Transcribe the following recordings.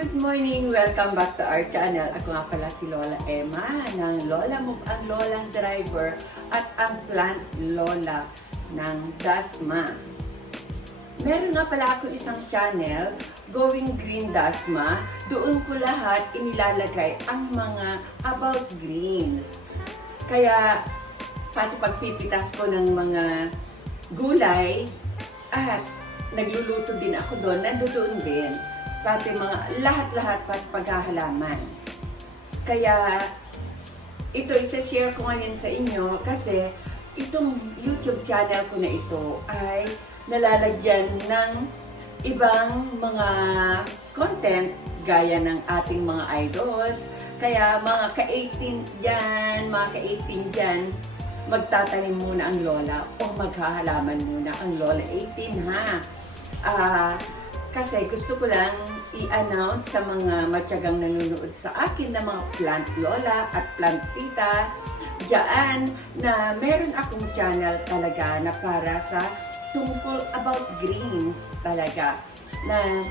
Good morning! Welcome back to our channel. Ako nga pala si Lola Emma ng Lola Move, ang Lolang Driver at ang Plant Lola ng Dasma. Meron nga pala ako isang channel, Going Green Dasma. Doon ko lahat inilalagay ang mga about greens. Kaya pati pagpipitas ko ng mga gulay at nagluluto din ako doon, nandoon din. Pati mga lahat-lahat pati paghahalaman. Kaya ito isa-share ko ngayon sa inyo kasi itong YouTube channel ko na ito ay nalalagyan ng ibang mga content gaya ng ating mga idols. Kaya mga ka-18s dyan, mga ka-18 dyan, magtatanim muna ang lola o maghahalaman muna ang lola 18 ha. Kasi gusto ko lang i-announce sa mga matyagang nanonood sa akin na mga plant lola at plant tita diyan na meron akong channel talaga na para sa tungkol about greens talaga na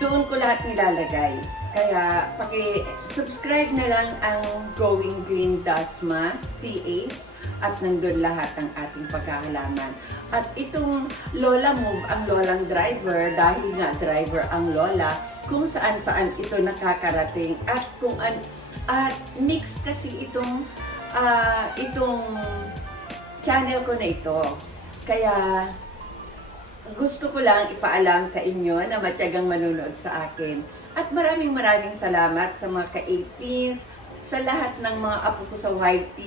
doon ko lahat nilalagay. Kaya paki-subscribe na lang ang Going Green Dasma PH at nandun lahat ng ating pagkakalaman. At itong Lola Move, ang Lolang Driver, dahil nga driver ang Lola, kung saan-saan ito nakakarating at kung at mix kasi itong channel ko na ito. Kaya gusto ko lang ipaalam sa inyo na matyagang manunood sa akin. At maraming salamat sa mga ka-18s, sa lahat ng mga apo ko sa YT,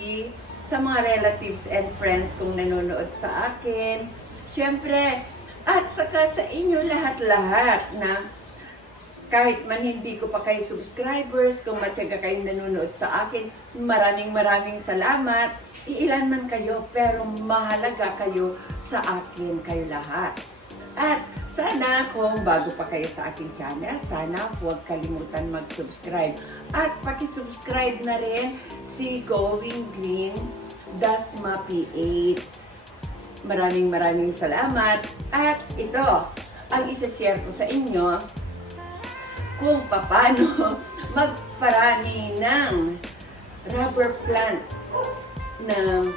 sa mga relatives and friends kong nanonood sa akin. Siyempre, at saka sa inyo lahat-lahat na kahit man hindi ko pa kayo subscribers, kung matyaga kayong nanonood sa akin, maraming salamat. Iilan man kayo, pero mahalaga kayo sa akin, kayo lahat. At sana kung bago pa kayo sa aking channel, sana huwag kalimutan mag-subscribe. At paki-subscribe na rin si Going Green Dasma PH. Maraming salamat. At ito, ang isa-share ko sa inyo kung paano magparami ng rubber plant ng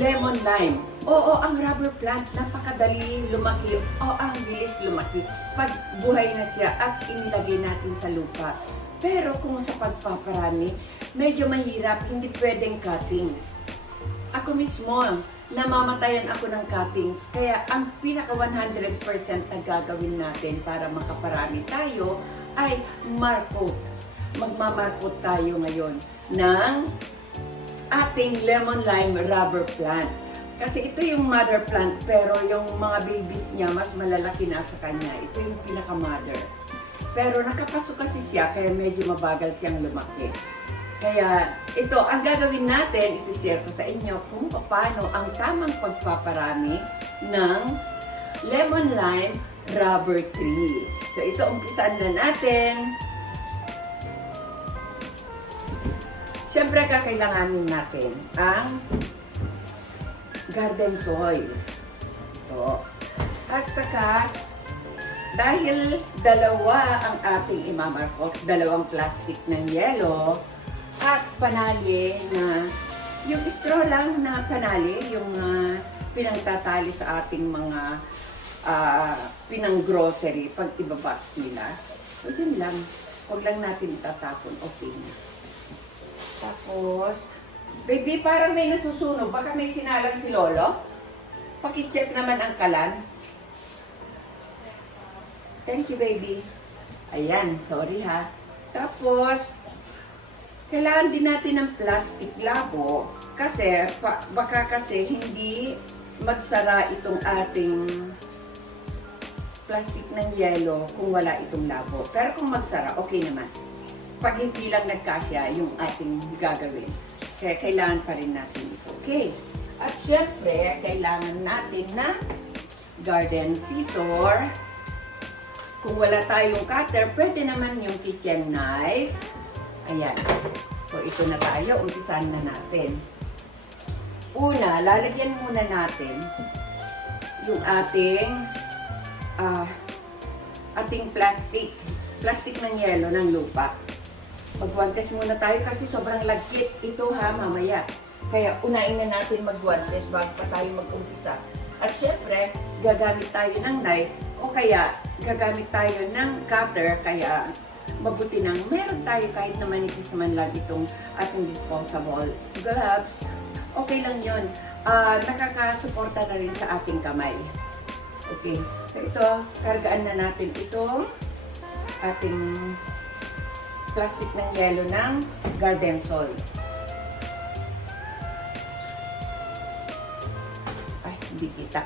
lemon lime. Oo, ang rubber plant, napakadali lumaki. O, ang bilis lumaki. Pag buhay na siya at inilagay natin sa lupa. Pero kung sa pagpaparami, medyo mahirap, hindi pwedeng cuttings. Ako mismo, namamatayan ako ng cuttings. Kaya ang pinaka 100% na gagawin natin para makaparami tayo ay markot. Magmamarkot tayo ngayon ng ating lemon lime rubber plant. Kasi ito yung mother plant, pero yung mga babies niya mas malalaki na sa kanya. Ito yung pinaka-mother. Pero nakapasok kasi siya, kaya medyo mabagal siyang lumaki. Kaya ito, ang gagawin natin, isi-share ko sa inyo kung paano ang tamang pagpaparami ng lemon lime rubber tree. So ito, umpisan na natin. Siyempre, kakailanganin natin ang garden soil. Ito. At saka, dahil dalawa ang ating imamarkot, dalawang plastic ng yelo, at panali na, yung straw lang na panali, yung pinangtatali sa ating mga pinang-grocery pag ibabox nila. So, yun lang. Huwag lang natin itatapon. Okay na. Tapos, baby, parang may nasusunog. Baka may sinalang si Lolo. Paki-check naman ang kalan. Thank you, baby. Ayan, sorry ha. Tapos, kailangan din natin ng plastic labo. Kasi, baka kasi hindi magsara itong ating plastic ng yelo kung wala itong labo. Pero kung magsara, okay naman. Pag hindi lang nagkasya yung ating gagawin. Kaya kailangan pa rin natin ito. Okay. At syempre, kailangan natin na garden scissor. Kung wala tayong cutter, pwede naman yung kitchen knife. Ayan. So, ito na tayo. Umpisan na natin. Una, lalagyan muna natin yung ating plastic plastic ng yelo ng lupa. Magguantes muna tayo kasi sobrang lagkit ito ha mamaya. Kaya unahin na natin magguantes bago pa tayo mag-umpisa. At syempre, gagamit tayo ng knife o kaya gagamit tayo ng cutter. Kaya mabuti nang meron tayo kahit na manipis man lang itong ating disposable gloves. Okay lang yun. Nakakasuporta na rin sa ating kamay. Okay. So ito, kargaan na natin itong ating plastic ng yelo ng Garden Sol. Ay, hindi kita.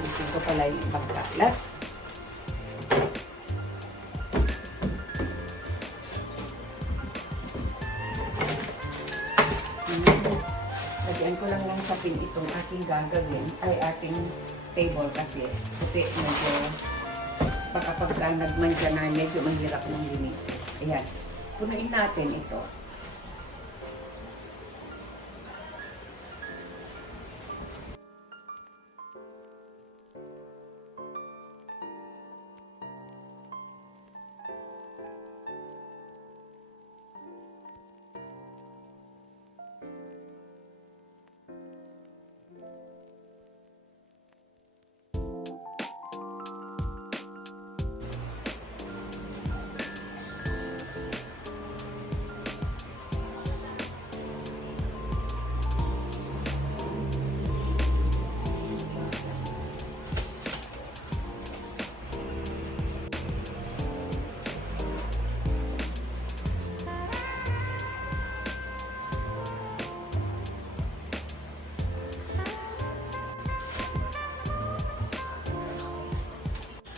Ito pala yung pagkaklat. Lagyan ko lang ng sapin itong aking gagawin, ay ating table kasi puti medyo baka pagka nagmandya na medyo mahirap ng linis. Ayan, punuin natin ito.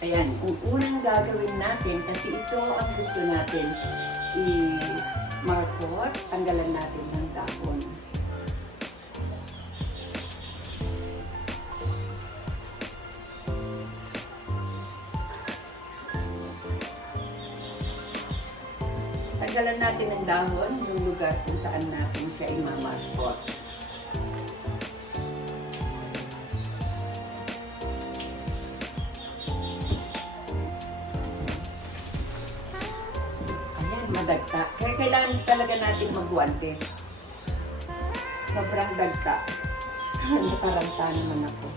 Ayan, ang unang gagawin natin, kasi ito ang gusto natin, i-markot, tanggalan natin ng dahon. Tanggalan natin ng dahon, yung lugar kung saan natin siya i-markot. Madagta. Kaya kailangan talaga natin magguantes. Sobrang dagta. Nataranta naman ako.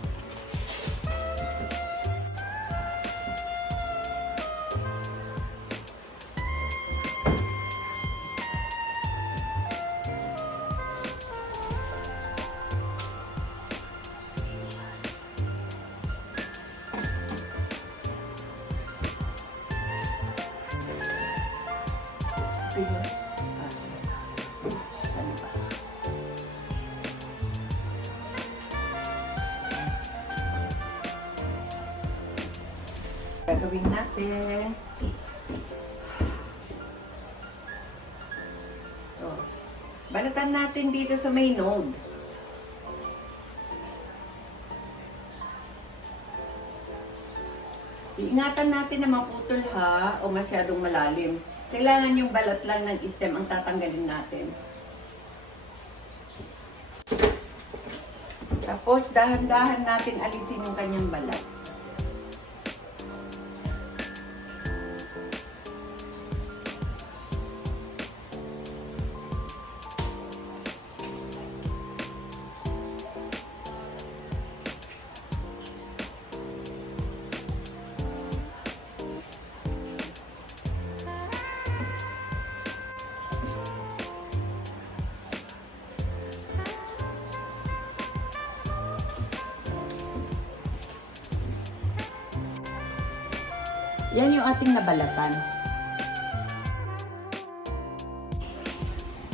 Ano ba? Gagawin natin. So, balatan natin dito sa may node. Iingatan natin na maputol ha o masyadong malalim. Kailangan yung balat lang ng stem ang tatanggalin natin. Tapos, dahan-dahan natin alisin yung kanyang balat. Yan yung ating nabalatan.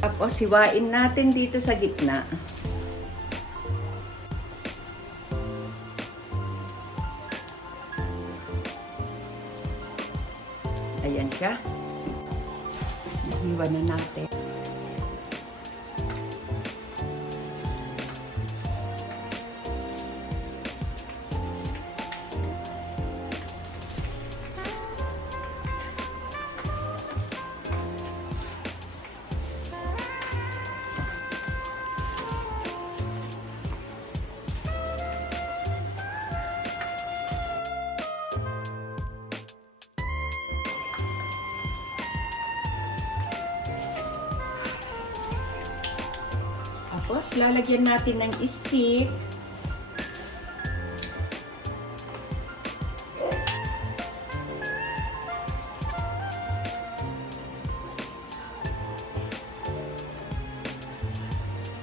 Tapos, hiwain natin dito sa gitna. Ayan siya. Hiwa na natin. Tapos, lalagyan natin ng stick.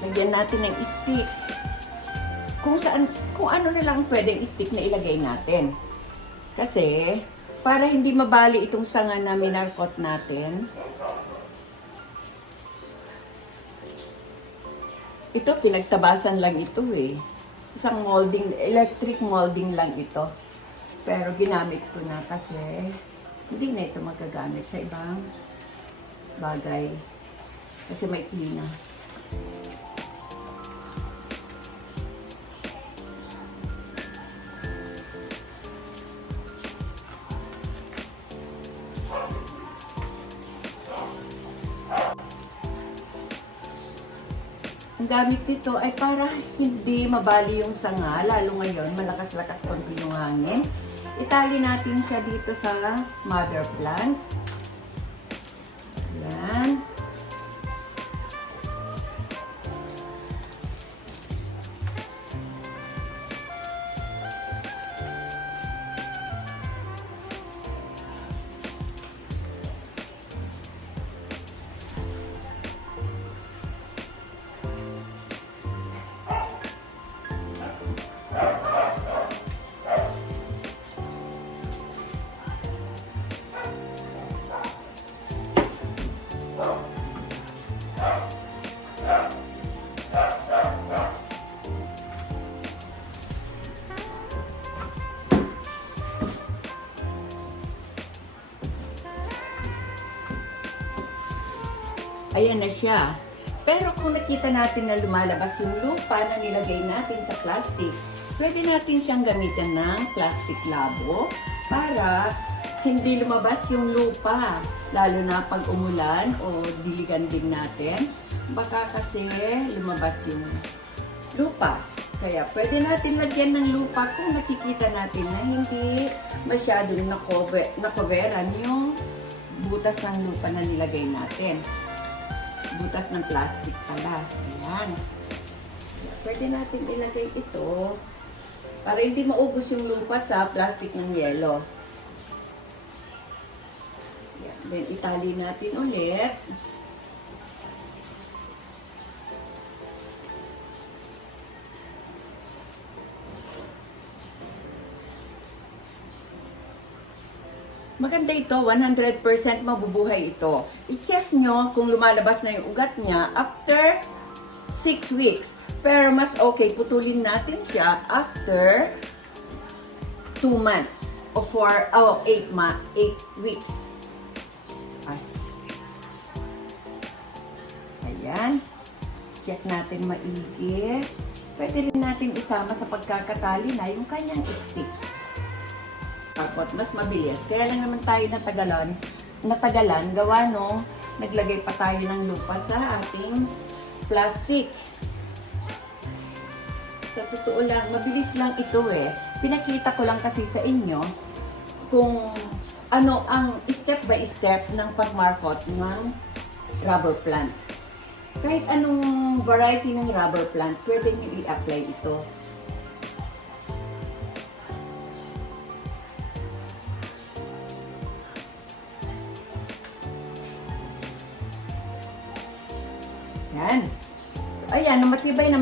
Lagyan natin ng stick. Kung ano na lang pwedeng stick na ilagay natin. Kasi, para hindi mabali itong sanga na minarkot natin, ito, pinagtabasan lang ito eh. Isang molding, electric molding lang ito. Pero ginamit ko na kasi hindi na ito magagamit sa ibang bagay. Kasi may na. Ang gamit nito ay para hindi mabali yung sanga, lalo ngayon, malakas-lakas konti yung hangin. Itali natin siya dito sa mother plant. Yan. Ayan na siya. Pero kung nakita natin na lumalabas yung lupa na nilagay natin sa plastic, pwede natin siyang gamitan ng plastic labo para hindi lumabas yung lupa. Lalo na pag umulan o diligan din natin, baka kasi lumabas yung lupa. Kaya pwede natin lagyan ng lupa kung nakikita natin na hindi masyadong nakoveran yung butas ng lupa na nilagay natin. Butas ng plastic pala. Ayan. Pwede natin ilagay ito para hindi maubos yung lupa sa plastic ng yelo. Ayan. Then itali natin ulit. Maganda ito, 100% mabubuhay ito. I-check nyo kung lumalabas na yung ugat niya after 6 weeks. Pero mas okay, putulin natin siya after 2 months o 8 weeks. Ayan. Check natin maigi. Pwede rin natin isama sa pagkakatali na yung kanyang stick. Mas mabilis. Kaya lang naman tayo natagalan, gawa no, naglagay pa tayo ng lupa sa ating plastic. Sa totoo lang, mabilis lang ito eh. Pinakita ko lang kasi sa inyo kung ano ang step by step ng pagmarkot ng rubber plant. Kahit anong variety ng rubber plant, pwede nyo i-apply ito. Yan. Ayan, matibay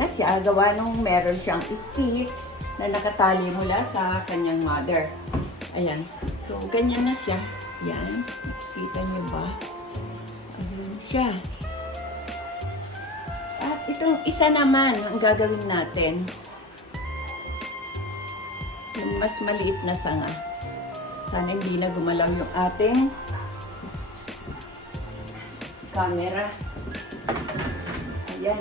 na siya. Gawa nung meron siyang stick na nakatali mula sa kanyang mother. Ayan. So, ganyan na siya. Yan. Nakikita niyo ba? Ayan siya. At itong isa naman ang gagawin natin. Yung mas maliit na sanga. Sana hindi na gumalaw yung ating camera. Ayan.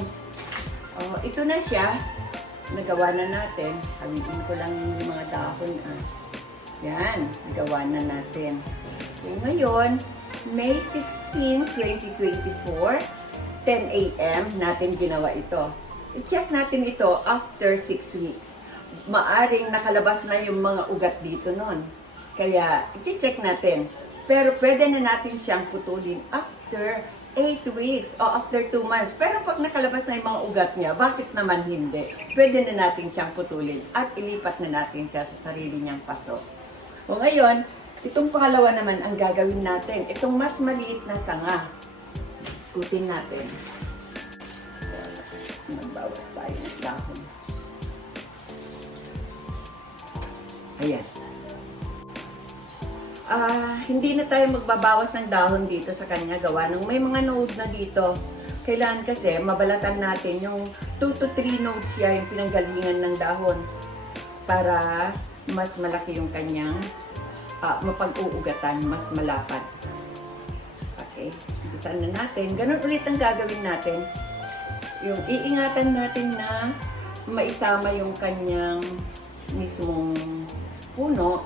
Oh, ito na siya. Nagawa na natin. Hawiin ko lang yung mga dahon. Yan. Nagawa na natin. Okay, ngayon, May 16, 2024, 10 a.m. natin ginawa ito. I-check natin ito after 6 weeks. Maaring nakalabas na yung mga ugat dito nun. Kaya, i-check natin. Pero pwede na natin siyang putulin after 8 weeks o after 2 months. Pero pag nakalabas na yung mga ugat niya, bakit naman hindi? Pwede na natin siyang putulin at ilipat na natin siya sa sarili niyang paso. O ngayon, itong pangalawa naman ang gagawin natin. Itong mas maliit na sanga. Kutin natin. Magbawas tayo ng dahon. Ayan. Hindi na tayo magbabawas ng dahon dito sa kanya gawa nung may mga node na dito. Kailangan kasi mabalatan natin yung 2 to 3 nodes siya yung pinanggalingan ng dahon para mas malaki yung kanyang mapag-uugatan, mas malapad. Okay, umpisan na natin. Ganun ulit ang gagawin natin. Yung iingatan natin na maisama yung kanyang mismong puno.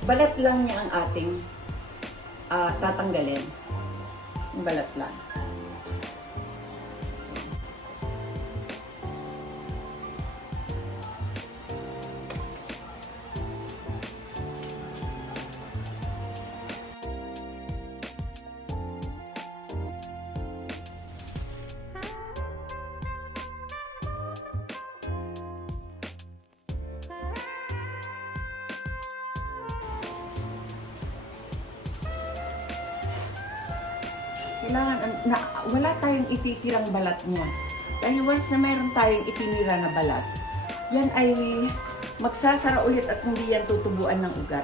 Balat lang niya ang ating tatanggalin. Yung balat lang. Kailangan wala tayong ititirang balat niya. Dahil once na mayroon tayong itinira na balat, yan ay magsasara ulit at hindi yan tutubuan ng ugat.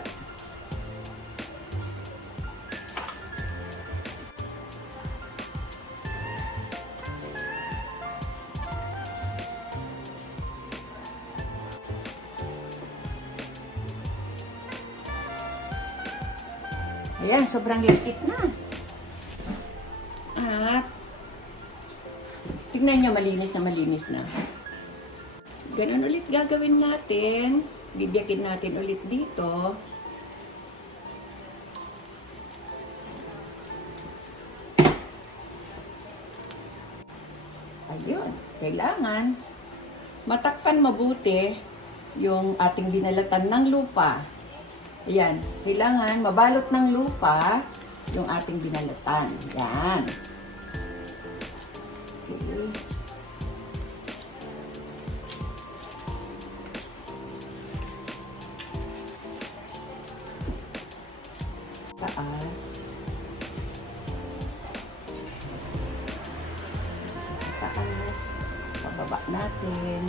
Ayan, sobrang liit na. At tignan niyo, malinis na. Ganun ulit gagawin natin. Bibiyakin natin ulit dito. Ayun, kailangan matakpan mabuti yung ating binalatan ng lupa. Ayan, kailangan mabalot ng lupa yung ating binalatan. Yan. Okay. Taas. Sa taas. Pababa natin.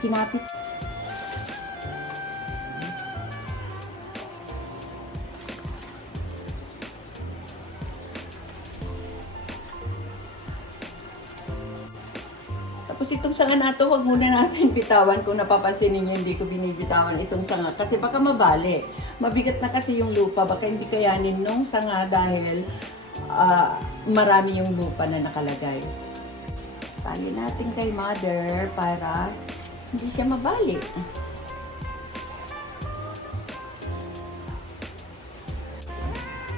Kinapit. Tapos itong sanga na ito, huwag muna natin bitawan. Kung napapansin ninyo, hindi ko binibitawan itong sanga. Kasi baka mabali. Mabigat na kasi yung lupa. Baka hindi kayanin nung sanga dahil marami yung lupa na nakalagay. Tali natin kay mother para hindi siya mabali.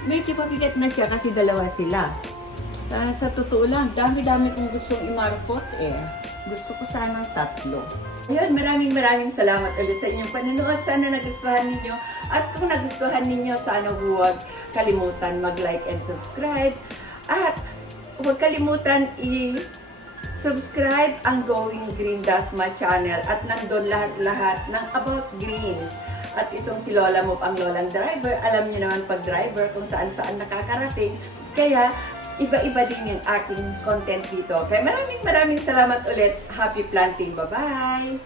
Medyo pabigat na siya kasi dalawa sila. Sa totoo lang, dami-dami kong gustong imarpot eh. Gusto ko sanang 3. Ayun, maraming salamat ulit sa inyong panonood. Sana nagustuhan ninyo. At kung nagustuhan ninyo, sana huwag kalimutan mag-like and subscribe. At huwag kalimutan subscribe ang Going Green Dasma channel at nandun lahat-lahat ng About Greens. At itong si Lola mo ang Lolang Driver, alam niyo naman pag driver kung saan-saan nakakarating. Kaya iba-iba din yung aking content dito. Kaya maraming salamat ulit. Happy planting. Bye-bye!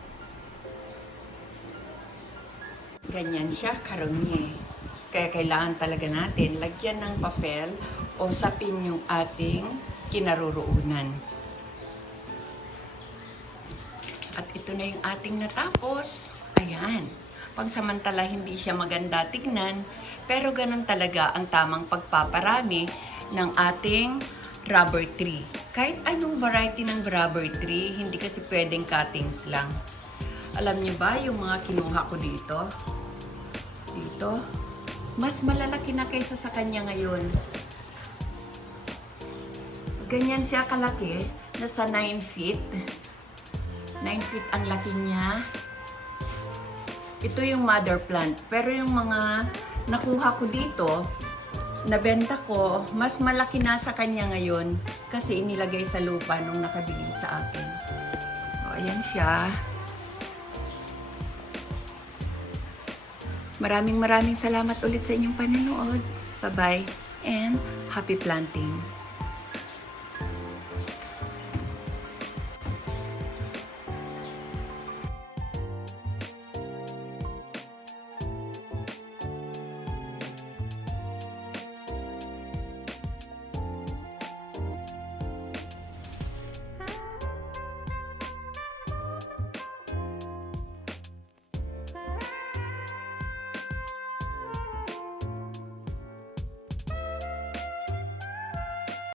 Ganyan siya, karami. Kaya kailangan talaga natin lagyan ng papel o sapin yung ating kinaroroonan. At ito na yung ating natapos. Ayan. Pagsamantala, hindi siya maganda tignan. Pero ganun talaga ang tamang pagpaparami ng ating rubber tree. Kahit anong variety ng rubber tree, hindi kasi pwedeng cuttings lang. Alam niyo ba yung mga kinuha ko dito? Dito. Mas malalaki na kaysa sa kanya ngayon. Ganyan siya kalaki. Nasa 9 feet. 9 feet ang laki niya. Ito yung mother plant. Pero yung mga nakuha ko dito, nabenta ko, mas malaki na sa kanya ngayon kasi inilagay sa lupa nung nakabili sa akin. O, ayan siya. Maraming salamat ulit sa inyong panonood. Bye-bye and happy planting!